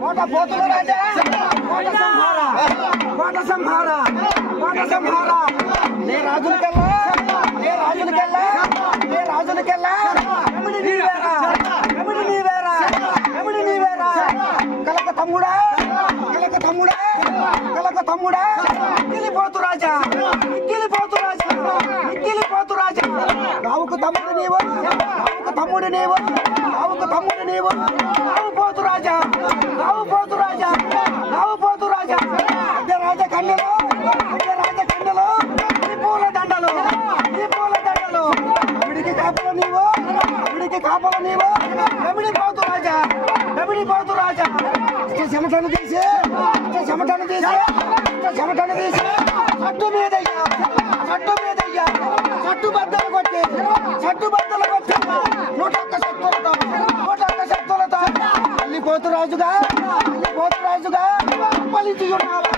కోట పోతుల రాజా కోట సంహార కోట సంహార కోట సంహార నే రాజులకెల్లా నే రాజులకెల్లా నే రాజులకెల్లా ఎమిడి నీవేరా ఎమిడి నీవేరా ఎమిడి నీవేరా కలక తమ్ముడా కలక తమ్ముడా కలక తమ్ముడా నిక్కిలిపోతు రాజా నిక్కిలిపోతు రాజా నిక్కిలిపోతు రాజా రావుకు తమ్ముడు నీవు రావుకు తమ్ముడు నీవు రావుకు తమ్ముడు నీవు రావు పోతు రాజా రావు పోతు రాజా రావు పోతు రాజా అదే రాజా కన్నెలు అదే రాజా కన్నెలు ఈ పూల దండలు ఈ పూల దండలు ఎమిడికి కాపల నీవు ఎమిడికి కాపల నీవు ఎమిడి పోతు రాజా ఎమిడి పోతు రాజా చెమటను తీసి చెమటను తీసి చెమటను తీసి చట్టు మీదయ్యా చట్టు మీదయ్యా చట్టు బద్దలు కొట్టి చట్టు బద్దలు కొట్టి 101 శక్తులతో 101 శక్తులతో అల్లి పోతు రాజుగా పలిచి ఉన్నావా